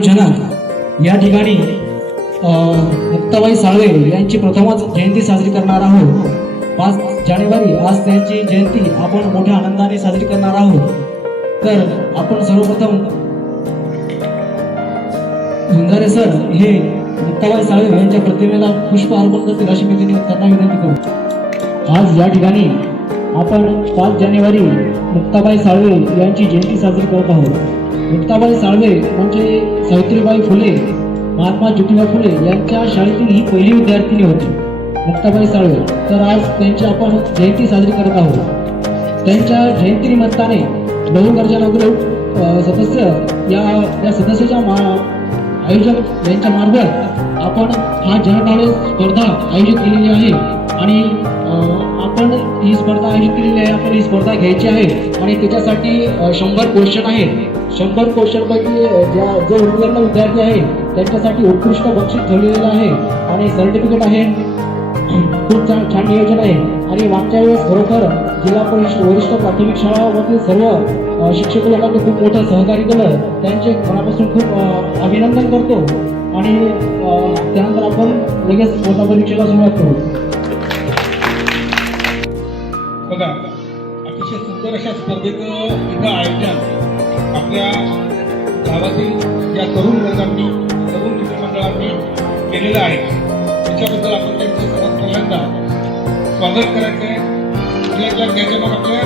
जनक या ठिकाणी मुक्ताबाई साळवे यांची प्रथमच जयंती साजरी करणार आहोत. 5 जानेवारी आज त्यांची जयंती आपण मोठ्या आनंदाने साजरी करणार आहोत. तर आपण सर्वप्रथम झुंजारे सर हे मुक्ताबाई साळवे यांच्या प्रतिमेला पुष्प अर्पण करतील अशी मी त्यांना विनंती करतो. आज या ठिकाणी आपण 5 जानेवारी मुक्ताबाई साळवे यांची जयंती साजरी करत आहोत. मुक्ताबाई साळवे म्हणजे सावित्रीबाई फुले, महात्मा ज्योतिबा फुले यांच्या शाळेतील ही पहिली विद्यार्थिनी होती मुक्ताबाई साळवे. तर आज त्यांची आपण जयंती साजरी करत आहोत. त्यांच्या जयंतीनिमित्ताने बहुगर्जना सदस्य या सदस्याच्या आयोजक यांच्या मार्फत आपण हा जनताळे स्पर्धा आयोजित केलेली आहे आणि आपण ही स्पर्धा आयोजित केलेली आहे. आपण ही स्पर्धा घ्यायची आहे आणि त्याच्यासाठी 100 क्वेश्चन आहेत. 100 क्वेश्चनपैकी जे उत्तीर्ण विद्यार्थी आहेत त्यांच्यासाठी उत्कृष्ट बक्षीस ठेवलेलं आहे आणि सर्टिफिकेट आहे. खूप छान नियोजन आहे आणि मागच्या वेळेस खरोखर जिल्हा परिषद वरिष्ठ प्राथमिक शाळामधील सर्व शिक्षक लोकांनी खूप मोठं सहकार्य केलं. त्यांचे मनापासून खूप अभिनंदन करतो आणि त्यानंतर आपण लगेच स्पर्धा परीक्षेला सुरुवात करू. बघा, अतिशय सुंदर अशा स्पर्धेचं इथं आयोजन आपल्या गावातील या तरुण वर्गांनी, तरुण मित्रमंडळांनी केलेलं आहे. त्याच्याबद्दल आपण त्यांचं सर्वात पहिल्यांदा स्वागत करायचं आहे. घ्यायचं मग आपल्या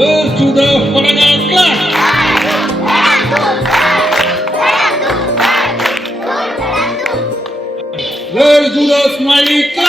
Let's do the Fanaga class. Let's do the smiley class.